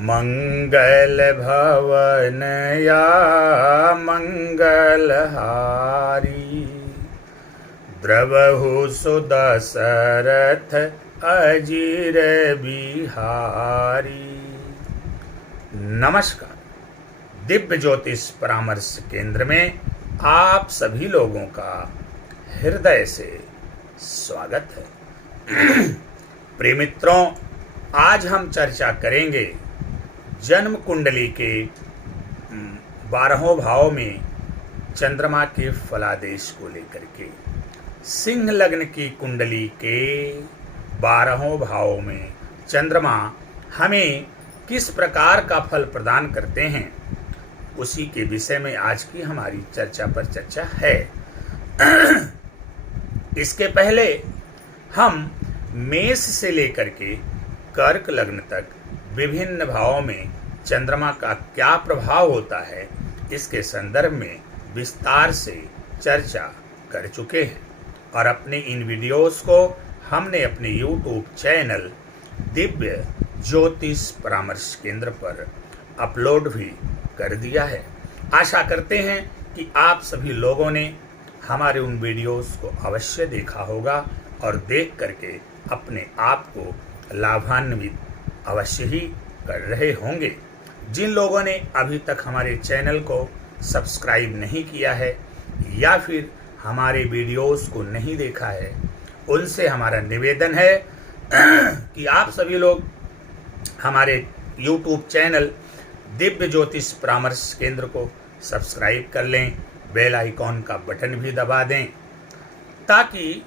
मंगल भवन या मंगलहारी, द्रवहु सुदशरथ अजीर बिहारी। नमस्कार, दिव्य ज्योतिष परामर्श केंद्र में आप सभी लोगों का हृदय से स्वागत है। प्रिय मित्रों, आज हम चर्चा करेंगे जन्म कुंडली के 12 भाव में चंद्रमा के फलादेश को लेकर के। सिंह लग्न की कुंडली के 12 भावों में चंद्रमा हमें किस प्रकार का फल प्रदान करते हैं, उसी के विषय में आज की हमारी चर्चा पर चर्चा है। इसके पहले हम मेष से लेकर के कर्क लग्न तक विभिन्न भावों में चंद्रमा का क्या प्रभाव होता है, इसके संदर्भ में विस्तार से चर्चा कर चुके हैं और अपने इन वीडियोस को हमने अपने YouTube चैनल दिव्य ज्योतिष परामर्श केंद्र पर अपलोड भी कर दिया है। आशा करते हैं कि आप सभी लोगों ने हमारे उन वीडियोस को अवश्य देखा होगा और देख करके अपने आप को लाभान्वित अवश्य ही कर रहे होंगे। जिन लोगों ने अभी तक हमारे चैनल को सब्सक्राइब नहीं किया है या फिर हमारे वीडियोस को नहीं देखा है, उनसे हमारा निवेदन है कि आप सभी लोग हमारे YouTube चैनल दिव्य ज्योतिष परामर्श केंद्र को सब्सक्राइब कर लें, बेल आइकॉन का बटन भी दबा दें, ताकि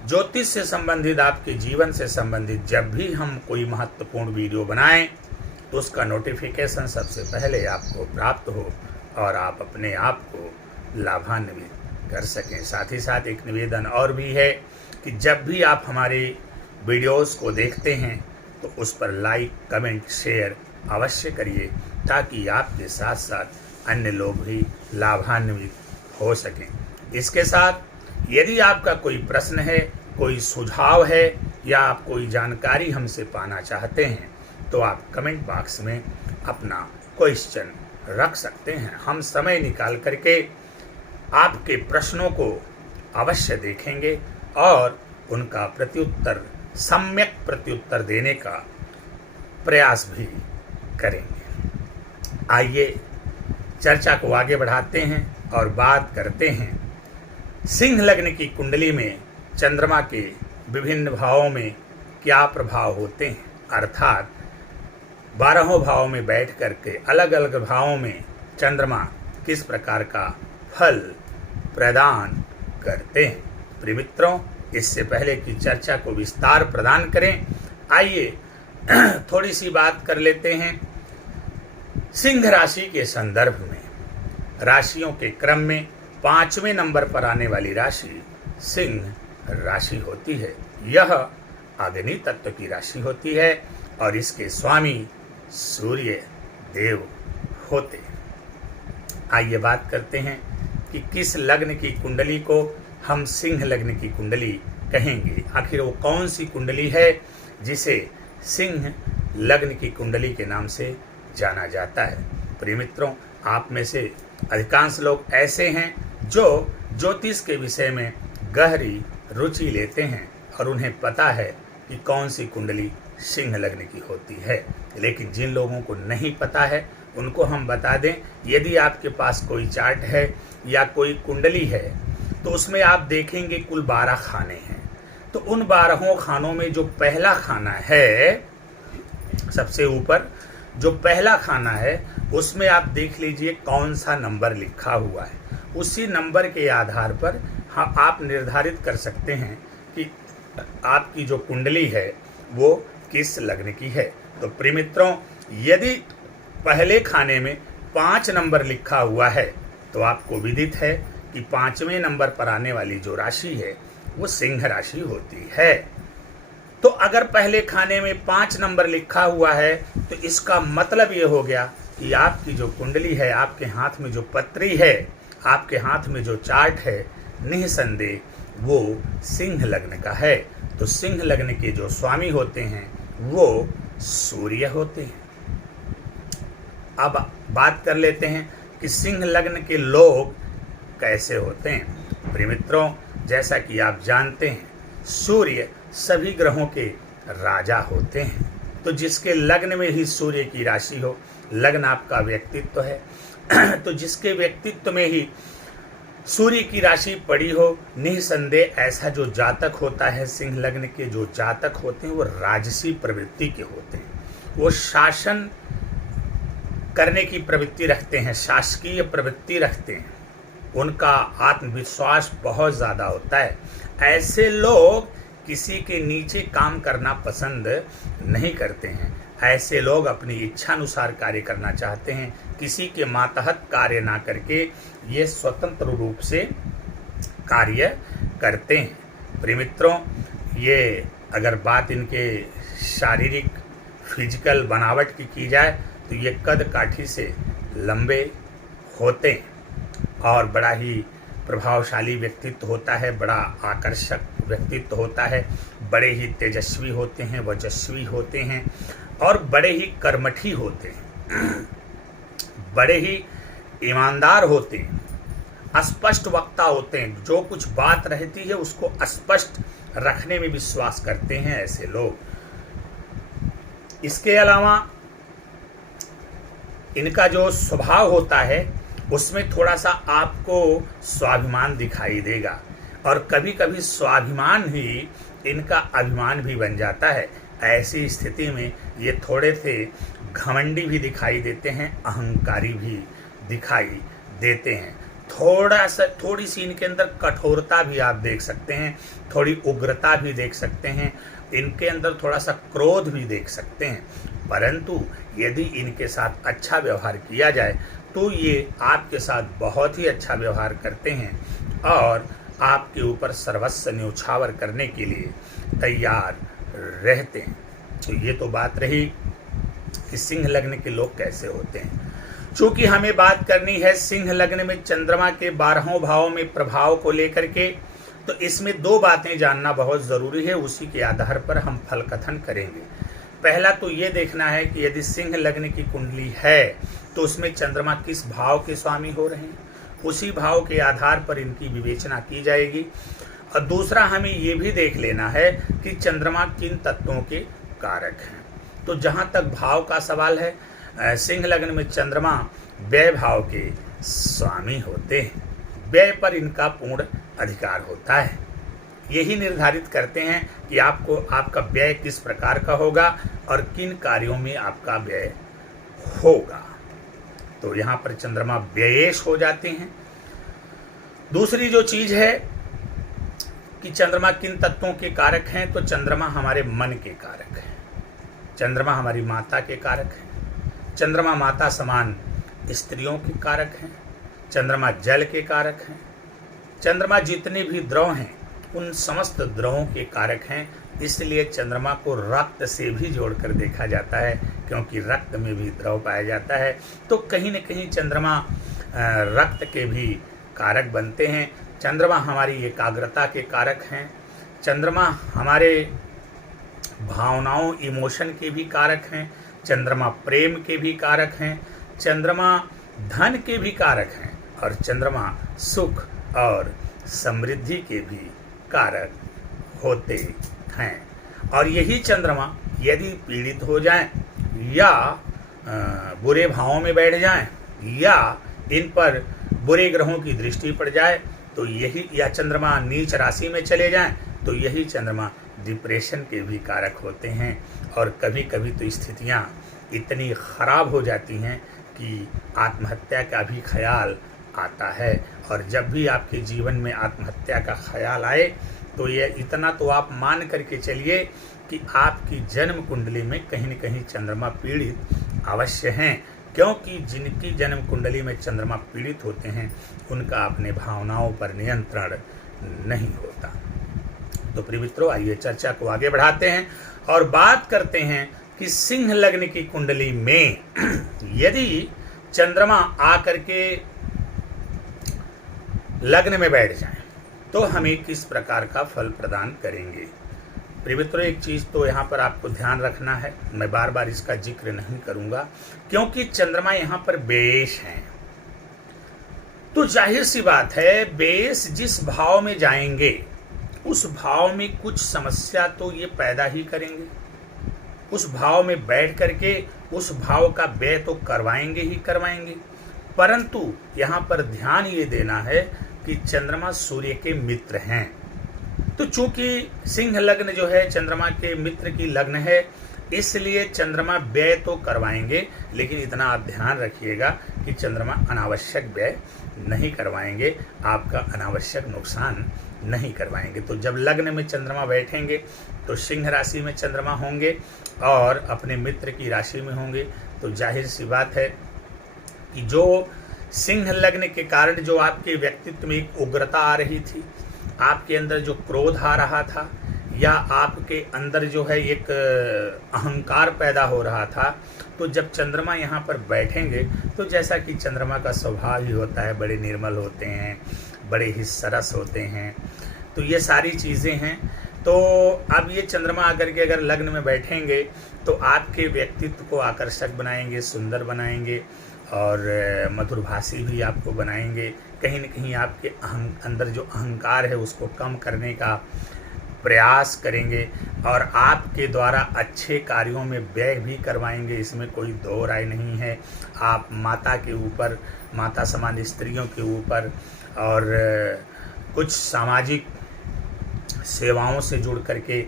ज्योतिष से संबंधित, आपके जीवन से संबंधित जब भी हम कोई महत्वपूर्ण वीडियो बनाएं तो उसका नोटिफिकेशन सबसे पहले आपको प्राप्त हो और आप अपने आप को लाभान्वित कर सकें। साथ ही साथ एक निवेदन और भी है कि जब भी आप हमारे वीडियोस को देखते हैं तो उस पर लाइक, कमेंट, शेयर अवश्य करिए, ताकि आपके साथ साथ अन्य लोग भी लाभान्वित हो सकें। इसके साथ यदि आपका कोई प्रश्न है, कोई सुझाव है या आप कोई जानकारी हमसे पाना चाहते हैं तो आप कमेंट बॉक्स में अपना क्वेश्चन रख सकते हैं। हम समय निकाल करके आपके प्रश्नों को अवश्य देखेंगे और उनका प्रत्युत्तर, सम्यक प्रत्युत्तर देने का प्रयास भी करेंगे। आइए चर्चा को आगे बढ़ाते हैं और बात करते हैं सिंह लग्न की कुंडली में चंद्रमा के विभिन्न भावों में क्या प्रभाव होते हैं, अर्थात 12 भावों में बैठ करके अलग अलग भावों में चंद्रमा किस प्रकार का फल प्रदान करते हैं। प्रिय मित्रों, इससे पहले कि चर्चा को विस्तार प्रदान करें, आइए थोड़ी सी बात कर लेते हैं सिंह राशि के संदर्भ में। राशियों के क्रम में 5वें नंबर पर आने वाली राशि सिंह राशि होती है। यह अग्नि तत्व की राशि होती है और इसके स्वामी सूर्य देव होते हैं। आइए बात करते हैं कि किस लग्न की कुंडली को हम सिंह लग्न की कुंडली कहेंगे। आखिर वो कौन सी कुंडली है जिसे सिंह लग्न की कुंडली के नाम से जाना जाता है। प्रिय मित्रों, आप में से अधिकांश लोग ऐसे हैं जो ज्योतिष के विषय में गहरी रुचि लेते हैं और उन्हें पता है कि कौन सी कुंडली सिंह लग्न की होती है। लेकिन जिन लोगों को नहीं पता है उनको हम बता दें, यदि आपके पास कोई चार्ट है या कोई कुंडली है तो उसमें आप देखेंगे कुल 12 खाने हैं। तो उन 12 खानों में जो पहला खाना है, सबसे ऊपर जो पहला खाना है, उसमें आप देख लीजिए कौन सा नंबर लिखा हुआ है। उसी नंबर के आधार पर आप निर्धारित कर सकते हैं कि आपकी जो कुंडली है वो किस लग्न की है। तो प्रिय मित्रों, यदि पहले खाने में 5 नंबर लिखा हुआ है तो आपको विदित है कि 5वें नंबर पर आने वाली जो राशि है वो सिंह राशि होती है। तो अगर पहले खाने में 5 नंबर लिखा हुआ है तो इसका मतलब ये हो गया कि आपकी जो कुंडली है, आपके हाथ में जो पत्री है, आपके हाथ में जो चार्ट है, निसंदेह वो सिंह लग्न का है। तो सिंह लग्न के जो स्वामी होते हैं वो सूर्य होते हैं। अब बात कर लेते हैं कि सिंह लग्न के लोग कैसे होते हैं। प्रिय मित्रों, जैसा कि आप जानते हैं, सूर्य सभी ग्रहों के राजा होते हैं। तो जिसके लग्न में ही सूर्य की राशि हो, लग्न आपका व्यक्तित्व है, तो जिसके व्यक्तित्व में ही सूर्य की राशि पड़ी हो, निसंदेह ऐसा जो जातक होता है, सिंह लग्न के जो जातक होते हैं वो राजसी प्रवृत्ति के होते हैं। वो शासन करने की प्रवृत्ति रखते हैं, शासकीय प्रवृत्ति रखते हैं, उनका आत्मविश्वास बहुत ज़्यादा होता है। ऐसे लोग किसी के नीचे काम करना पसंद नहीं करते हैं। ऐसे लोग अपनी इच्छानुसार कार्य करना चाहते हैं, किसी के मातहत कार्य ना करके ये स्वतंत्र रूप से कार्य करते हैं। प्रिय मित्रों, ये अगर बात इनके शारीरिक फिजिकल बनावट की जाए तो ये कद काठी से लंबे होते हैं और बड़ा ही प्रभावशाली व्यक्तित्व होता है, बड़ा आकर्षक व्यक्तित्व होता है, बड़े ही तेजस्वी होते हैं, वजस्वी होते हैं और बड़े ही कर्मठी होते हैं, बड़े ही ईमानदार होते हैं, स्पष्ट वक्ता होते हैं, जो कुछ बात रहती है उसको स्पष्ट रखने में विश्वास करते हैं ऐसे लोग। इसके अलावा इनका जो स्वभाव होता है उसमें थोड़ा सा आपको स्वाभिमान दिखाई देगा और कभी कभी स्वाभिमान ही इनका अभिमान भी बन जाता है। ऐसी स्थिति में ये थोड़े से घमंडी भी दिखाई देते हैं, अहंकारी भी दिखाई देते हैं। थोड़ी सी इनके अंदर कठोरता भी आप देख सकते हैं, थोड़ी उग्रता भी देख सकते हैं, इनके अंदर थोड़ा सा क्रोध भी देख सकते हैं। परंतु यदि इनके साथ अच्छा व्यवहार किया जाए तो ये आपके साथ बहुत ही अच्छा व्यवहार करते हैं और आपके ऊपर सर्वस्व न्यौछावर करने के लिए तैयार रहते हैं। तो ये तो बात रही कि सिंह लग्न के लोग कैसे होते हैं। चूंकि हमें बात करनी है सिंह लग्न में चंद्रमा के 12वें भाव में प्रभाव को लेकर के, तो इसमें 2 बातें जानना बहुत ज़रूरी है, उसी के आधार पर हम फल कथन करेंगे। पहला तो ये देखना है कि यदि सिंह लग्न की कुंडली है तो उसमें चंद्रमा किस भाव के स्वामी हो रहे हैं, उसी भाव के आधार पर इनकी विवेचना की जाएगी। और दूसरा हमें ये भी देख लेना है कि चंद्रमा किन तत्वों के कारक हैं। तो जहाँ तक भाव का सवाल है, सिंह लग्न में चंद्रमा व्यय भाव के स्वामी होते हैं, व्यय पर इनका पूर्ण अधिकार होता है। यही निर्धारित करते हैं कि आपको आपका व्यय किस प्रकार का होगा और किन कार्यों में आपका व्यय होगा। तो यहाँ पर चंद्रमा व्ययेश हो जाते हैं। दूसरी जो चीज है कि चंद्रमा किन तत्वों के कारक हैं, तो चंद्रमा हमारे मन के कारक हैं, चंद्रमा हमारी माता के कारक हैं, चंद्रमा माता समान स्त्रियों के कारक हैं, चंद्रमा जल के कारक हैं, चंद्रमा जितने भी द्रव हैं उन समस्त द्रवों के कारक हैं। इसलिए चंद्रमा को रक्त से भी जोड़कर देखा जाता है, क्योंकि रक्त में भी द्रव पाया जाता है। तो कहीं न कहीं चंद्रमा रक्त के भी कारक बनते हैं। चंद्रमा हमारी एकाग्रता के कारक हैं, चंद्रमा हमारे भावनाओं इमोशन के भी कारक हैं, चंद्रमा प्रेम के भी कारक हैं, चंद्रमा धन के भी कारक हैं और चंद्रमा सुख और समृद्धि के भी कारक होते हैं। और यही चंद्रमा यदि पीड़ित हो जाए या बुरे भावों में बैठ जाएं या इन पर बुरे ग्रहों की दृष्टि पड़ जाए तो यही, या चंद्रमा नीच राशि में चले जाएं तो यही चंद्रमा डिप्रेशन के भी कारक होते हैं। और कभी कभी तो स्थितियां इतनी खराब हो जाती हैं कि आत्महत्या का भी ख्याल आता है। और जब भी आपके जीवन में आत्महत्या का ख्याल आए तो ये इतना तो आप मान करके चलिए कि आपकी जन्म कुंडली में कहीं न कहीं चंद्रमा पीड़ित अवश्य हैं, क्योंकि जिनकी जन्म कुंडली में चंद्रमा पीड़ित होते हैं उनका अपने भावनाओं पर नियंत्रण नहीं होता। तो प्रिय मित्रों, आइए चर्चा को आगे बढ़ाते हैं और बात करते हैं कि सिंह लग्न की कुंडली में यदि चंद्रमा आकर के लग्न में बैठ जाएं तो हमें किस प्रकार का फल प्रदान करेंगे। प्रिय मित्रों, एक चीज़ तो यहाँ पर आपको ध्यान रखना है, मैं बार बार इसका जिक्र नहीं करूँगा, क्योंकि चंद्रमा यहाँ पर बेश हैं, तो जाहिर सी बात है बेश जिस भाव में जाएंगे उस भाव में कुछ समस्या तो ये पैदा ही करेंगे। उस भाव में बैठ करके उस भाव का व्यय तो करवाएंगे ही करवाएंगे, परंतु यहाँ पर ध्यान ये देना है कि चंद्रमा सूर्य के मित्र हैं। तो चूंकि सिंह लग्न जो है चंद्रमा के मित्र की लग्न है, इसलिए चंद्रमा व्यय तो करवाएंगे, लेकिन इतना आप ध्यान रखिएगा कि चंद्रमा अनावश्यक व्यय नहीं करवाएंगे, आपका अनावश्यक नुकसान नहीं करवाएंगे। तो जब लग्न में चंद्रमा बैठेंगे तो सिंह राशि में चंद्रमा होंगे और अपने मित्र की राशि में होंगे, तो जाहिर सी बात है कि जो सिंह लग्न के कारण जो आपके व्यक्तित्व में एक उग्रता आ रही थी, आपके अंदर जो क्रोध आ रहा था, या आपके अंदर जो है एक अहंकार पैदा हो रहा था, तो जब चंद्रमा यहाँ पर बैठेंगे तो जैसा कि चंद्रमा का स्वभाव ही होता है, बड़े निर्मल होते हैं, बड़े ही सरस होते हैं, तो ये सारी चीज़ें हैं। तो अब ये चंद्रमा आकर के अगर लग्न में बैठेंगे तो आपके व्यक्तित्व को आकर्षक बनाएंगे, सुंदर बनाएंगे और मधुरभाषी भी आपको बनाएंगे। कहीं न कहीं आपके अंदर जो अहंकार है उसको कम करने का प्रयास करेंगे और आपके द्वारा अच्छे कार्यों में व्यय भी करवाएंगे, इसमें कोई दो राय नहीं है। आप माता के ऊपर, माता समान स्त्रियों के ऊपर और कुछ सामाजिक सेवाओं से जुड़ करके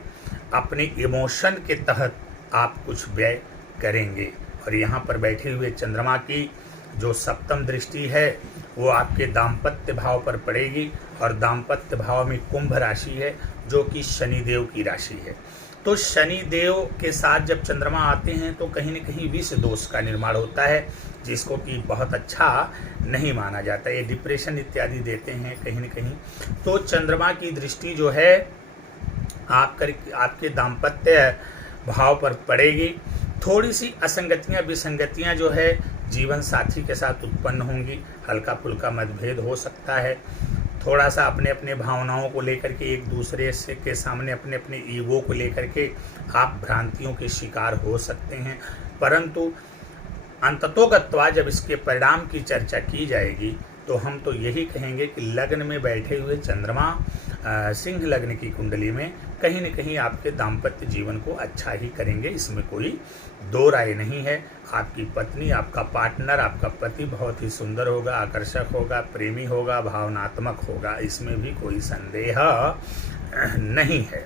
अपने इमोशन के तहत आप कुछ व्यय करेंगे। और यहाँ पर बैठे हुए चंद्रमा की जो सप्तम दृष्टि है वो आपके दाम्पत्य भाव पर पड़ेगी, और दाम्पत्य भाव में कुंभ राशि है जो कि शनिदेव की राशि है। तो शनिदेव के साथ जब चंद्रमा आते हैं तो कहीं न कहीं विष दोष का निर्माण होता है, जिसको कि बहुत अच्छा नहीं माना जाता, ये डिप्रेशन इत्यादि देते हैं कहीं न कहीं। तो चंद्रमा की दृष्टि जो है आपके दाम्पत्य भाव पर पड़ेगी। थोड़ी सी असंगतियां विसंगतियां जो है जीवन साथी के साथ उत्पन्न होंगी, हल्का फुल्का मतभेद हो सकता है, थोड़ा सा अपने अपने भावनाओं को लेकर के एक दूसरे से के सामने अपने अपने ईगो को लेकर के आप भ्रांतियों के शिकार हो सकते हैं। परंतु अंततोगत्वा जब इसके परिणाम की चर्चा की जाएगी तो हम तो यही कहेंगे कि लग्न में बैठे हुए चंद्रमा सिंह लग्न की कुंडली में कहीं न कहीं आपके दाम्पत्य जीवन को अच्छा ही करेंगे, इसमें कोई दो राय नहीं है। आपकी पत्नी, आपका पार्टनर, आपका पति बहुत ही सुंदर होगा, आकर्षक होगा, प्रेमी होगा, भावनात्मक होगा, इसमें भी कोई संदेह नहीं है।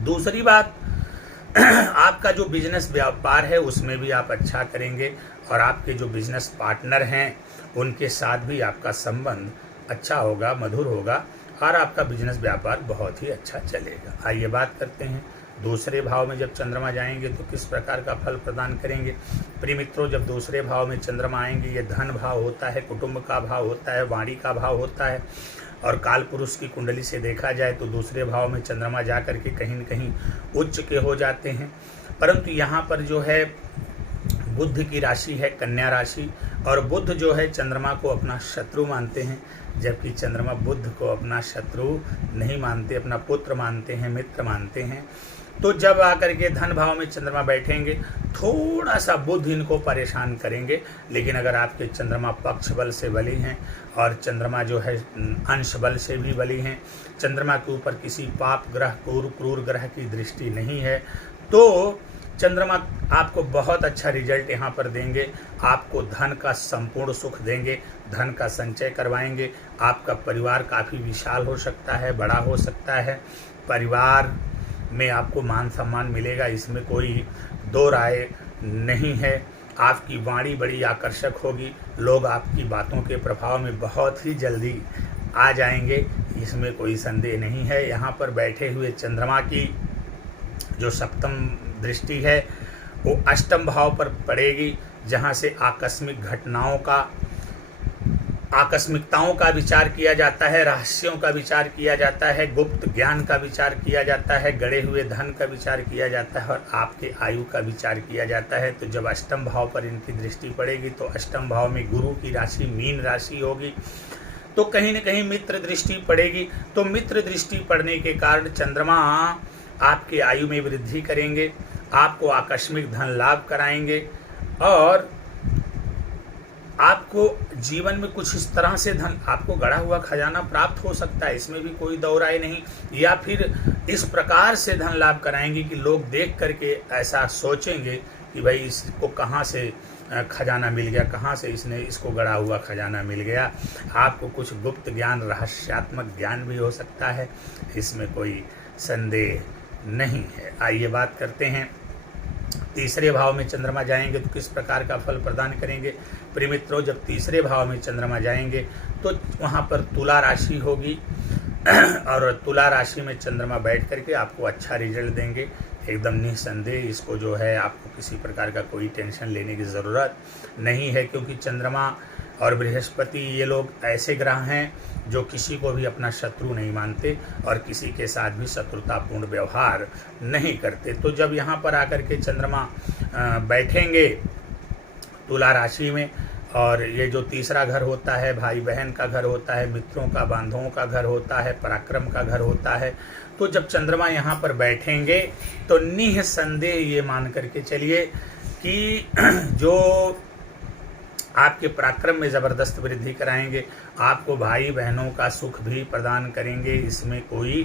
दूसरी बात, आपका जो बिजनेस व्यापार है उसमें भी आप अच्छा करेंगे और आपके जो बिजनेस पार्टनर हैं उनके साथ भी आपका संबंध अच्छा होगा, मधुर होगा और आपका बिजनेस व्यापार बहुत ही अच्छा चलेगा। आइए बात करते हैं दूसरे भाव में जब चंद्रमा जाएंगे तो किस प्रकार का फल प्रदान करेंगे। प्रिय मित्रों, जब दूसरे भाव में चंद्रमा आएंगे, ये धन भाव होता है, कुटुंब का भाव होता है, वाणी का भाव होता है, और काल पुरुष की कुंडली से देखा जाए तो दूसरे भाव में चंद्रमा जा कर के कहीं न कहीं उच्च के हो जाते हैं। परंतु यहाँ पर जो है बुध की राशि है कन्या राशि, और बुध जो है चंद्रमा को अपना शत्रु मानते हैं, जबकि चंद्रमा बुध को अपना शत्रु नहीं मानते, अपना पुत्र मानते हैं, मित्र मानते हैं। तो जब आकर के धन भाव में चंद्रमा बैठेंगे थोड़ा सा बुध इनको परेशान करेंगे, लेकिन अगर आपके चंद्रमा पक्ष बल से बली हैं और चंद्रमा जो है अंश बल से भी बली हैं, चंद्रमा के ऊपर किसी पाप ग्रह क्रूर ग्रह की दृष्टि नहीं है, तो चंद्रमा आपको बहुत अच्छा रिजल्ट यहाँ पर देंगे। आपको धन का संपूर्ण सुख देंगे, धन का संचय करवाएंगे। आपका परिवार काफ़ी विशाल हो सकता है, बड़ा हो सकता है, परिवार में आपको मान सम्मान मिलेगा, इसमें कोई दो राय नहीं है। आपकी वाणी बड़ी आकर्षक होगी, लोग आपकी बातों के प्रभाव में बहुत ही जल्दी आ जाएंगे, इसमें कोई संदेह नहीं है। यहाँ पर बैठे हुए चंद्रमा की जो सप्तम दृष्टि है वो अष्टम भाव पर पड़ेगी, जहाँ से आकस्मिकताओं का विचार किया जाता है, रहस्यों का विचार किया जाता है, गुप्त ज्ञान का विचार किया जाता है, गड़े हुए धन का विचार किया जाता है और आपके आयु का विचार किया जाता है। तो जब अष्टम भाव पर इनकी दृष्टि पड़ेगी तो अष्टम भाव में गुरु की राशि मीन राशि होगी, तो कहीं न कहीं मित्र दृष्टि पड़ेगी। तो मित्र दृष्टि पड़ने के कारण चंद्रमा आपकी आयु में वृद्धि करेंगे, आपको आकस्मिक धन लाभ कराएंगे और आपको जीवन में कुछ इस तरह से धन, आपको गड़ा हुआ खजाना प्राप्त हो सकता है, इसमें भी कोई दो राय नहीं। या फिर इस प्रकार से धन लाभ कराएंगे कि लोग देख करके ऐसा सोचेंगे कि भाई इसको कहाँ से खजाना मिल गया, कहाँ से इसको गड़ा हुआ खजाना मिल गया। आपको कुछ गुप्त ज्ञान, रहस्यात्मक ज्ञान भी हो सकता है, इसमें कोई संदेह नहीं है। आइए बात करते हैं, तीसरे भाव में चंद्रमा जाएंगे तो किस प्रकार का फल प्रदान करेंगे। प्रिय मित्रों, जब तीसरे भाव में चंद्रमा जाएंगे तो वहाँ पर तुला राशि होगी और तुला राशि में चंद्रमा बैठ करके आपको अच्छा रिजल्ट देंगे, एकदम निसंदेह। इसको जो है आपको किसी प्रकार का कोई टेंशन लेने की ज़रूरत नहीं है, क्योंकि चंद्रमा और बृहस्पति ये लोग ऐसे ग्रह हैं जो किसी को भी अपना शत्रु नहीं मानते और किसी के साथ भी शत्रुतापूर्ण व्यवहार नहीं करते। तो जब यहाँ पर आकर के चंद्रमा बैठेंगे तुला राशि में, और ये जो तीसरा घर होता है भाई बहन का घर होता है, मित्रों का, बांधवों का घर होता है, पराक्रम का घर होता है, तो जब चंद्रमा यहाँ पर बैठेंगे तो निसंदेह ये मान करके चलिए कि जो आपके पराक्रम में ज़बरदस्त वृद्धि कराएंगे, आपको भाई बहनों का सुख भी प्रदान करेंगे, इसमें कोई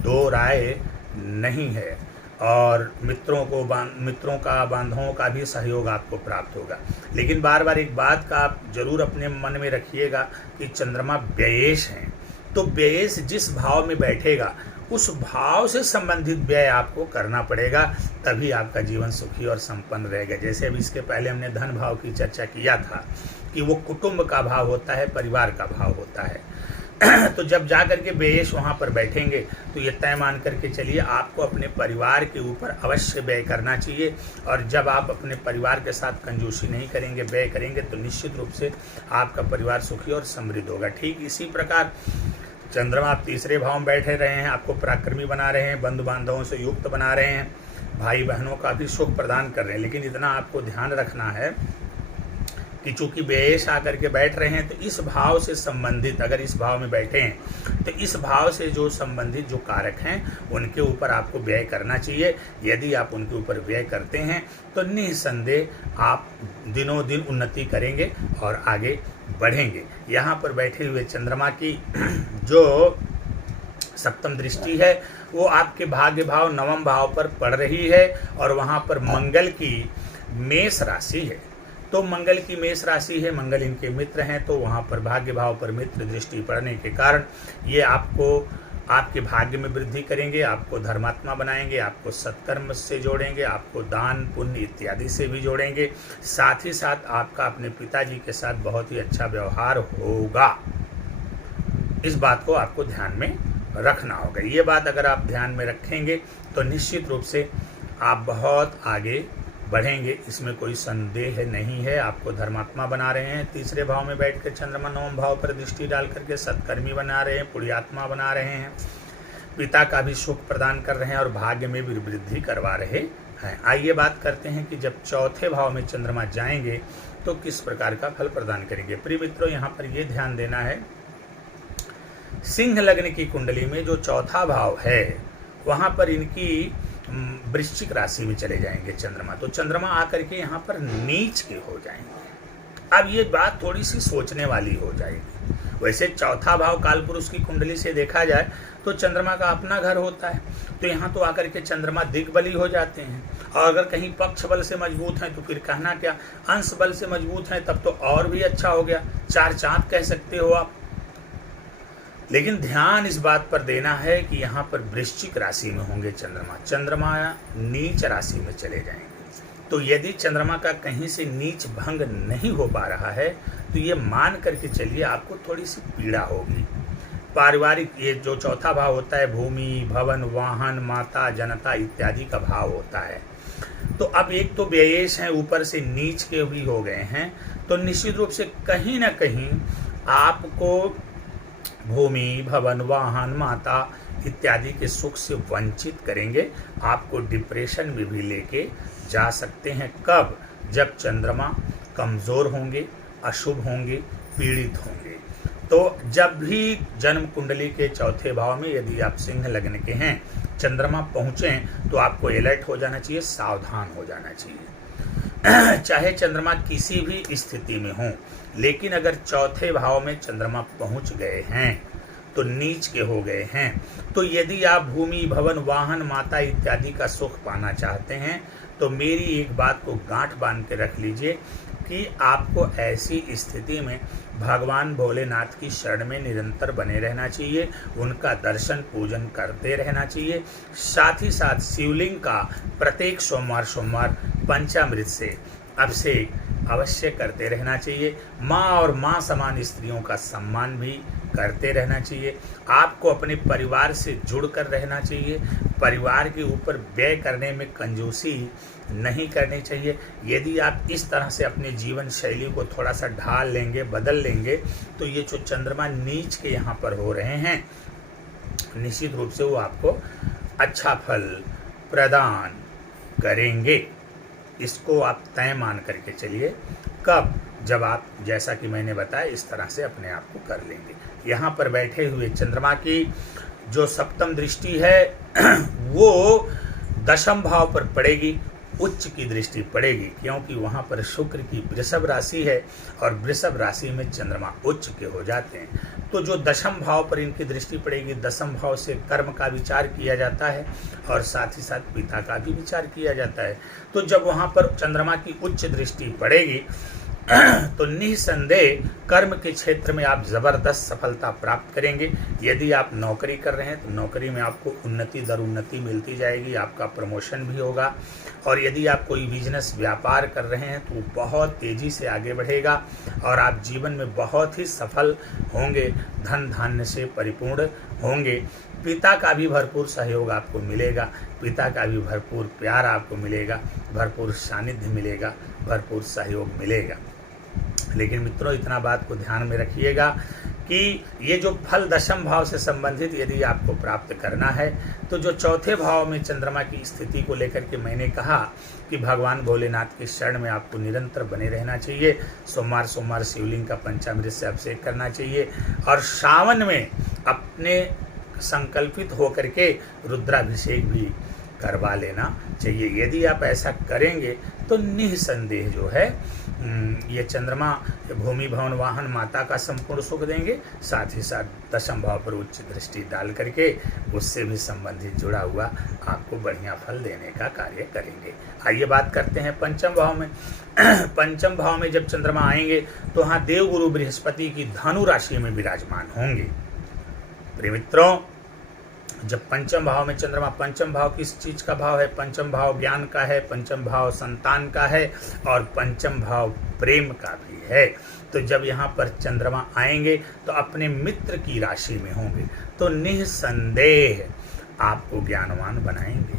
दो राय नहीं है। और मित्रों का, बांधवों का भी सहयोग आपको प्राप्त होगा। लेकिन बार बार एक बात का आप जरूर अपने मन में रखिएगा कि चंद्रमा व्ययेश हैं, तो व्ययेश जिस भाव में बैठेगा उस भाव से संबंधित व्यय आपको करना पड़ेगा, तभी आपका जीवन सुखी और संपन्न रहेगा। जैसे अभी इसके पहले हमने धन भाव की चर्चा किया था कि वो कुटुंब का भाव होता है, परिवार का भाव होता है। तो जब जा करके व्ययेश वहाँ पर बैठेंगे तो ये तय मान करके चलिए आपको अपने परिवार के ऊपर अवश्य व्यय करना चाहिए। और जब आप अपने परिवार के साथ कंजूसी नहीं करेंगे, व्यय करेंगे, तो निश्चित रूप से आपका परिवार सुखी और समृद्ध होगा। ठीक इसी प्रकार चंद्रमा आप तीसरे भाव में बैठे रहे हैं, आपको पराक्रमी बना रहे हैं, बंधु बांधवों से युक्त बना रहे हैं, भाई बहनों का भी सुख प्रदान कर रहे हैं। लेकिन इतना आपको ध्यान रखना है कि चूंकि व्ययेश आकर के बैठ रहे हैं, तो इस भाव से संबंधित, अगर इस भाव में बैठे हैं तो इस भाव से जो संबंधित जो कारक हैं उनके ऊपर आपको व्यय करना चाहिए। यदि आप उनके ऊपर व्यय करते हैं तो निसंदेह आप दिनों दिन उन्नति करेंगे और आगे बढ़ेंगे। यहाँ पर बैठे हुए चंद्रमा की जो सप्तम दृष्टि है वो आपके भाग्य भाव नवम भाव पर पड़ रही है, और वहाँ पर मंगल की मेष राशि है। तो मंगल की मेष राशि है, मंगल इनके मित्र हैं, तो वहाँ पर भाग्य भाव पर मित्र दृष्टि पड़ने के कारण ये आपको आपके भाग्य में वृद्धि करेंगे, आपको धर्मात्मा बनाएंगे, आपको सत्कर्म से जोड़ेंगे, आपको दान पुण्य इत्यादि से भी जोड़ेंगे। साथ ही साथ आपका अपने पिताजी के साथ बहुत ही अच्छा व्यवहार होगा। इस बात को आपको ध्यान में रखना होगा। ये बात अगर आप ध्यान में रखेंगे तो निश्चित रूप से आप बहुत आगे बढ़ेंगे, इसमें कोई संदेह नहीं है। आपको धर्मात्मा बना रहे हैं, तीसरे भाव में बैठ कर चंद्रमा नवम भाव पर दृष्टि डाल करके सत्कर्मी बना रहे हैं, पुण्यात्मा बना रहे हैं, पिता का भी सुख प्रदान कर रहे हैं और भाग्य में भी वृद्धि करवा रहे हैं। आइए बात करते हैं कि जब चौथे भाव में चंद्रमा जाएंगे तो किस प्रकार का फल प्रदान करेंगे। प्रिय मित्रों, यहाँ पर यह ध्यान देना है, सिंह लग्न की कुंडली में जो चौथा भाव है वहाँ पर इनकी वृश्चिक राशि में चले जाएंगे चंद्रमा, तो चंद्रमा आकर के यहाँ पर नीच के हो जाएंगे। अब ये बात थोड़ी सी सोचने वाली हो जाएगी। वैसे चौथा भाव कालपुरुष की कुंडली से देखा जाए तो चंद्रमा का अपना घर होता है, तो यहाँ तो आकर के चंद्रमा दिग्बली हो जाते हैं। और अगर कहीं पक्ष बल से मजबूत हैं तो फिर कहना क्या, अंश बल से मजबूत हैं तब तो और भी अच्छा हो गया, चार चांद कह सकते हो आप। लेकिन ध्यान इस बात पर देना है कि यहाँ पर वृश्चिक राशि में होंगे चंद्रमा, चंद्रमा नीच राशि में चले जाएंगे। तो यदि चंद्रमा का कहीं से नीच भंग नहीं हो पा रहा है तो ये मान करके चलिए आपको थोड़ी सी पीड़ा होगी। पारिवारिक, ये जो चौथा भाव होता है भूमि, भवन, वाहन, माता, जनता इत्यादि का भाव होता है। तो अब एक तो व्ययेश हैं, ऊपर से नीच के भी हो गए हैं, तो निश्चित रूप से कहीं ना कहीं आपको भूमि, भवन, वाहन, माता इत्यादि के सुख से वंचित करेंगे। आपको डिप्रेशन में भी लेके जा सकते हैं। कब? जब चंद्रमा कमज़ोर होंगे, अशुभ होंगे, पीड़ित होंगे। तो जब भी जन्म कुंडली के चौथे भाव में यदि आप सिंह लग्न के हैं, चंद्रमा पहुँचें तो आपको अलर्ट हो जाना चाहिए, सावधान हो जाना चाहिए। चाहे चंद्रमा किसी भी स्थिति में हो, लेकिन अगर चौथे भाव में चंद्रमा पहुँच गए हैं तो नीच के हो गए हैं, तो यदि आप भूमि, भवन, वाहन, माता इत्यादि का सुख पाना चाहते हैं तो मेरी एक बात को गांठ बांध के रख लीजिए कि आपको ऐसी स्थिति में भगवान भोलेनाथ की शरण में निरंतर बने रहना चाहिए, उनका दर्शन पूजन करते रहना चाहिए। साथ ही साथ शिवलिंग का प्रत्येक सोमवार पंचामृत से अभिषेक अवश्य करते रहना चाहिए। माँ और माँ समान स्त्रियों का सम्मान भी करते रहना चाहिए। आपको अपने परिवार से जुड़कर रहना चाहिए। परिवार के ऊपर व्यय करने में कंजूसी नहीं करनी चाहिए। यदि आप इस तरह से अपने जीवन शैली को थोड़ा सा ढाल लेंगे, बदल लेंगे, तो ये जो चंद्रमा नीच के यहाँ पर हो रहे हैं, निश्चित रूप से वो आपको अच्छा फल प्रदान करेंगे। इसको आप तय मान करके चलिए। कब? जब आप, जैसा कि मैंने बताया, इस तरह से अपने आप को कर लेंगे। यहाँ पर बैठे हुए चंद्रमा की जो सप्तम दृष्टि है वो दशम भाव पर पड़ेगी, उच्च की दृष्टि पड़ेगी, क्योंकि वहाँ पर शुक्र की वृषभ राशि है और वृषभ राशि में चंद्रमा उच्च के हो जाते हैं। तो जो दशम भाव पर इनकी दृष्टि पड़ेगी, दशम भाव से कर्म का विचार किया जाता है और साथ ही साथ पिता का भी विचार किया जाता है। तो जब वहाँ पर चंद्रमा की उच्च दृष्टि पड़ेगी तो निसंदेह कर्म के क्षेत्र में आप ज़बरदस्त सफलता प्राप्त करेंगे। यदि आप नौकरी कर रहे हैं तो नौकरी में आपको उन्नति दर उन्नति मिलती जाएगी, आपका प्रमोशन भी होगा। और यदि आप कोई बिजनेस व्यापार कर रहे हैं तो बहुत तेज़ी से आगे बढ़ेगा और आप जीवन में बहुत ही सफल होंगे, धन धान्य से परिपूर्ण होंगे। पिता का भी भरपूर सहयोग आपको मिलेगा, पिता का भी भरपूर प्यार आपको मिलेगा, भरपूर सानिध्य मिलेगा, भरपूर सहयोग मिलेगा। लेकिन मित्रों, इतना बात को ध्यान में रखिएगा कि ये जो फल दशम भाव से संबंधित यदि आपको प्राप्त करना है तो जो चौथे भाव में चंद्रमा की स्थिति को लेकर के मैंने कहा कि भगवान भोलेनाथ के शरण में आपको निरंतर बने रहना चाहिए। सोमवार शिवलिंग का पंचामृत से अभिषेक करना चाहिए और सावन में अपने संकल्पित होकर के रुद्राभिषेक भी करवा लेना चाहिए। यदि आप ऐसा करेंगे तो निसंदेह जो है ये चंद्रमा भूमि, भवन, वाहन, माता का संपूर्ण सुख देंगे। साथ ही साथ दशम भाव पर उच्च दृष्टि डाल करके उससे भी संबंधित जुड़ा हुआ आपको बढ़िया फल देने का कार्य करेंगे। आइए बात करते हैं पंचम भाव में। पंचम भाव में जब चंद्रमा आएंगे तो वहाँ देवगुरु बृहस्पति की धनु राशि में विराजमान होंगे। प्रिय मित्रों, जब पंचम भाव में चंद्रमा, पंचम भाव किस चीज का भाव है? पंचम भाव ज्ञान का है, पंचम भाव संतान का है और पंचम भाव प्रेम का भी है। तो जब यहाँ पर चंद्रमा आएंगे तो अपने मित्र की राशि में होंगे तो निसंदेह आपको ज्ञानवान बनाएंगे,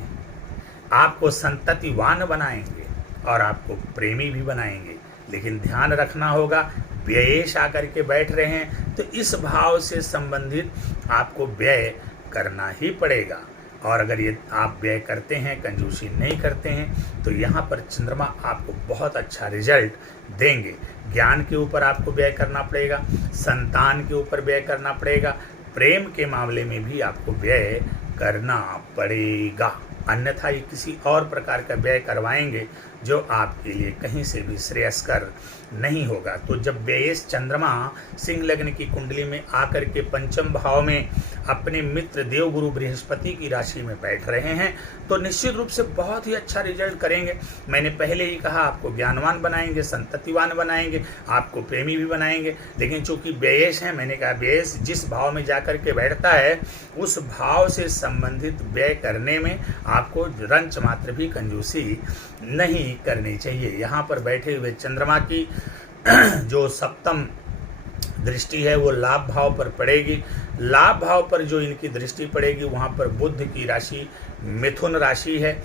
आपको संततिवान बनाएंगे और आपको प्रेमी भी बनाएंगे। लेकिन ध्यान रखना होगा, व्ययेश आकर के बैठ रहे हैं तो इस भाव से संबंधित आपको व्यय करना ही पड़ेगा। और अगर ये आप व्यय करते हैं, कंजूसी नहीं करते हैं, तो यहाँ पर चंद्रमा आपको बहुत अच्छा रिजल्ट देंगे। ज्ञान के ऊपर आपको व्यय करना पड़ेगा, संतान के ऊपर व्यय करना पड़ेगा, प्रेम के मामले में भी आपको व्यय करना पड़ेगा। अन्यथा ये किसी और प्रकार का व्यय करवाएंगे जो आपके लिए कहीं से भी श्रेयस्कर नहीं होगा। तो जब व्ययेश चंद्रमा सिंह लग्न की कुंडली में आकर के पंचम भाव में अपने मित्र देवगुरु बृहस्पति की राशि में बैठ रहे हैं तो निश्चित रूप से बहुत ही अच्छा रिजल्ट करेंगे। मैंने पहले ही कहा, आपको ज्ञानवान बनाएंगे, संततिवान बनाएंगे, आपको प्रेमी भी बनाएंगे। लेकिन चूंकि व्ययेश है, मैंने कहा व्ययेश जिस भाव में जाकर के बैठता है उस भाव से संबंधित व्यय करने में आपको रंच मात्र भी कंजूसी नहीं करनी चाहिए। यहाँ पर बैठे हुए चंद्रमा की जो सप्तम दृष्टि है वो लाभ भाव पर पड़ेगी। लाभ भाव पर जो इनकी दृष्टि पड़ेगी वहाँ पर बुध की राशि मिथुन राशि है।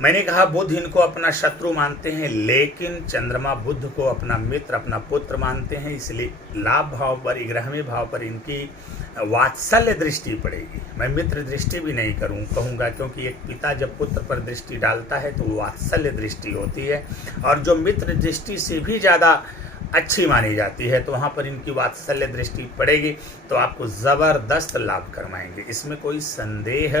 मैंने कहा बुध इनको अपना शत्रु मानते हैं, लेकिन चंद्रमा बुध को अपना मित्र, अपना पुत्र मानते हैं। इसलिए लाभ भाव पर, 11वें भाव पर इनकी वात्सल्य दृष्टि पड़ेगी। मैं मित्र दृष्टि भी नहीं कहूँगा, क्योंकि एक पिता जब पुत्र पर दृष्टि डालता है तो वात्सल्य दृष्टि होती है। और जो मित्र दृष्टि से भी ज़्यादा अच्छी मानी जाती है, तो वहाँ पर इनकी वात्सल्य दृष्टि पड़ेगी तो आपको ज़बरदस्त लाभ करवाएंगे, इसमें कोई संदेह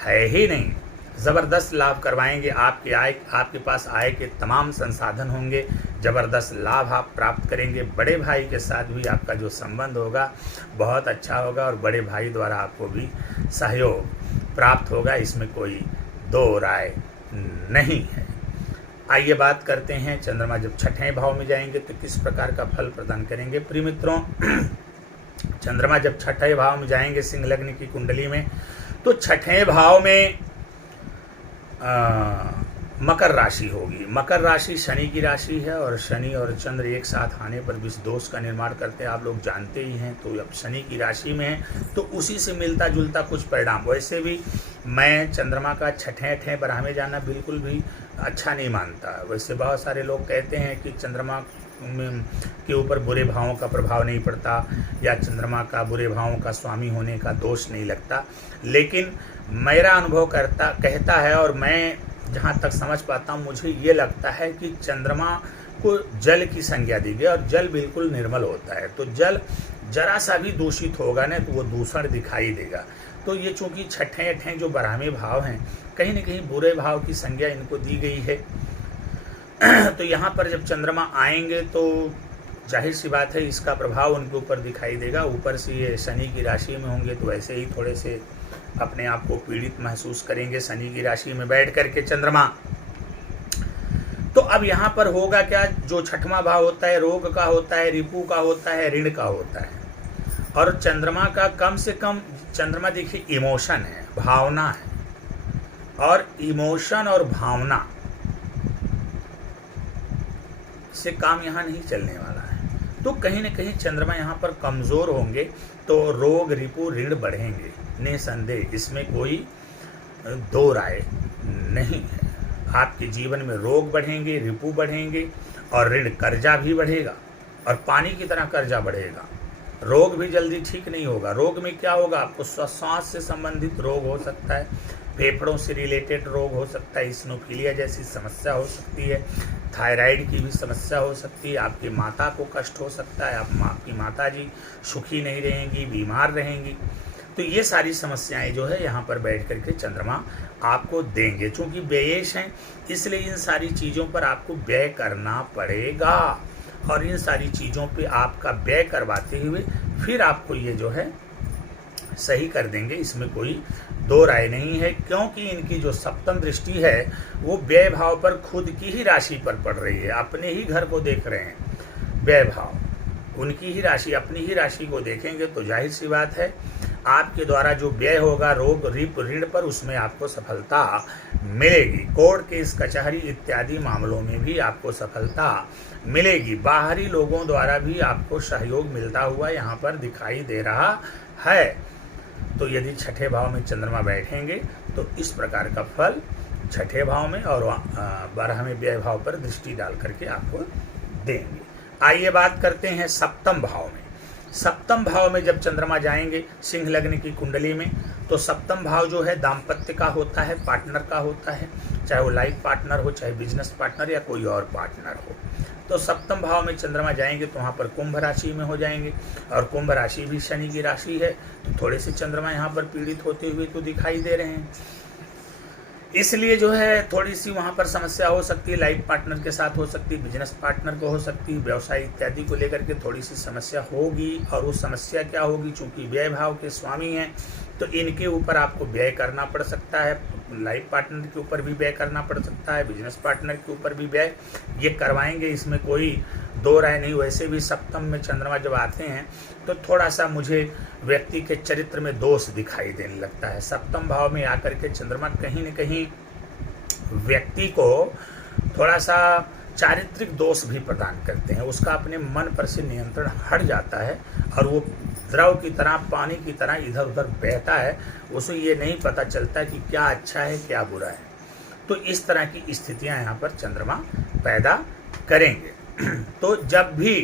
है ही नहीं। ज़बरदस्त लाभ करवाएंगे, आपके पास आय के तमाम संसाधन होंगे, ज़बरदस्त लाभ आप प्राप्त करेंगे। बड़े भाई के साथ भी आपका जो संबंध होगा बहुत अच्छा होगा और बड़े भाई द्वारा आपको भी सहयोग प्राप्त होगा, इसमें कोई दो राय नहीं है। आइए बात करते हैं, चंद्रमा जब छठे भाव में जाएंगे तो किस प्रकार का फल प्रदान करेंगे। प्रिय मित्रों, चंद्रमा जब छठे भाव में जाएंगे सिंह लग्न की कुंडली में, तो छठे भाव में मकर राशि होगी। मकर राशि शनि की राशि है और शनि और चंद्र एक साथ आने पर विष दोष का निर्माण करते हैं, आप लोग जानते ही हैं। तो अब शनि की राशि में है तो उसी से मिलता जुलता कुछ परिणाम। वैसे भी मैं चंद्रमा का छठे बारह में जाना बिल्कुल भी अच्छा नहीं मानता। वैसे बहुत सारे लोग कहते हैं कि चंद्रमा के ऊपर बुरे भावों का प्रभाव नहीं पड़ता या चंद्रमा का बुरे भावों का स्वामी होने का दोष नहीं लगता, लेकिन मेरा अनुभव कहता है और मैं जहाँ तक समझ पाता हूँ, मुझे ये लगता है कि चंद्रमा को जल की संज्ञा दी गई और जल बिल्कुल निर्मल होता है। तो जल जरा सा भी दूषित होगा ना तो वो दूषण दिखाई देगा। तो ये चूँकि छठे जो 12वें भाव हैं, कहीं न कहीं बुरे भाव की संज्ञा इनको दी गई है। तो यहाँ पर जब चंद्रमा आएंगे तो जाहिर सी बात है इसका प्रभाव उनके ऊपर दिखाई देगा। ऊपर से ये शनि की राशि में होंगे तो ऐसे ही थोड़े से अपने आप को पीड़ित महसूस करेंगे शनि की राशि में बैठ करके चंद्रमा। तो अब यहाँ पर होगा क्या, जो छठवां भाव होता है रोग का होता है, रिपु का होता है, ऋण का होता है। और चंद्रमा का कम से कम, चंद्रमा देखिए इमोशन है, भावना है, और इमोशन और भावना से काम यहाँ नहीं चलने वाला है। तो कहीं न कहीं चंद्रमा यहाँ पर कमज़ोर होंगे तो रोग रिपु ऋण बढ़ेंगे, निसंदेह, इसमें कोई दो राय नहीं है। आपके जीवन में रोग बढ़ेंगे, रिपु बढ़ेंगे और ऋण कर्जा भी बढ़ेगा और पानी की तरह कर्जा बढ़ेगा। रोग भी जल्दी ठीक नहीं होगा। रोग में क्या होगा, आपको श्वास से संबंधित रोग हो सकता है, फेफड़ों से रिलेटेड रोग हो सकता है, इस्नोफिलिया जैसी समस्या हो सकती है, थायराइड की भी समस्या हो सकती है, आपकी माता को कष्ट हो सकता है, आपकी माता जी सुखी नहीं रहेंगी, बीमार रहेंगी। तो ये सारी समस्याएं जो है यहाँ पर बैठ करके चंद्रमा आपको देंगे। चूँकि व्ययेश हैं इसलिए इन सारी चीज़ों पर आपको व्यय करना पड़ेगा और इन सारी चीज़ों पे आपका व्यय करवाते हुए फिर आपको ये जो है सही कर देंगे, इसमें कोई दो राय नहीं है। क्योंकि इनकी जो सप्तम दृष्टि है वो व्यय भाव पर खुद की ही राशि पर पड़ रही है, अपने ही घर को देख रहे हैं। व्यय भाव उनकी ही राशि, अपनी ही राशि को देखेंगे तो जाहिर सी बात है आपके द्वारा जो व्यय होगा रोग रिप ऋण पर, उसमें आपको सफलता मिलेगी। कोर्ट केस कचहरी इत्यादि मामलों में भी आपको सफलता मिलेगी। बाहरी लोगों द्वारा भी आपको सहयोग मिलता हुआ यहाँ पर दिखाई दे रहा है। तो यदि छठे भाव में चंद्रमा बैठेंगे तो इस प्रकार का फल छठे भाव में और 12वें व्यय भाव पर दृष्टि डाल करके आपको देंगे। आइए बात करते हैं सप्तम भाव में। सप्तम भाव में जब चंद्रमा जाएंगे सिंह लग्न की कुंडली में, तो सप्तम भाव जो है दाम्पत्य का होता है, पार्टनर का होता है, चाहे वो लाइफ पार्टनर हो, चाहे बिजनेस पार्टनर या कोई और पार्टनर हो। तो सप्तम भाव में चंद्रमा जाएंगे तो वहाँ पर कुंभ राशि में हो जाएंगे और कुंभ राशि भी शनि की राशि है, तो थोड़े से चंद्रमा यहाँ पर पीड़ित होते हुए तो दिखाई दे रहे हैं। इसलिए जो है थोड़ी सी वहाँ पर समस्या हो सकती है, लाइफ पार्टनर के साथ हो सकती है, बिजनेस पार्टनर को हो सकती है, व्यवसाय इत्यादि को लेकर के थोड़ी सी समस्या होगी। और वो समस्या क्या होगी, चूँकि व्यय भाव के स्वामी हैं तो इनके ऊपर आपको व्यय करना पड़ सकता है, लाइफ पार्टनर के ऊपर भी व्यय करना पड़ सकता है, बिजनेस पार्टनर के ऊपर भी व्यय ये करवाएंगे, इसमें कोई दो राय नहीं। वैसे भी सप्तम में चंद्रमा जब आते हैं तो थोड़ा सा मुझे व्यक्ति के चरित्र में दोष दिखाई देने लगता है। सप्तम भाव में आकर के चंद्रमा कहीं न कहीं व्यक्ति को थोड़ा सा चारित्रिक दोष भी प्रदान करते हैं, उसका अपने मन पर से नियंत्रण हट जाता है और वो द्रव की तरह, पानी की तरह इधर उधर बहता है, उसे ये नहीं पता चलता कि क्या अच्छा है क्या बुरा है। तो इस तरह की स्थितियां यहाँ पर चंद्रमा पैदा करेंगे। तो जब भी,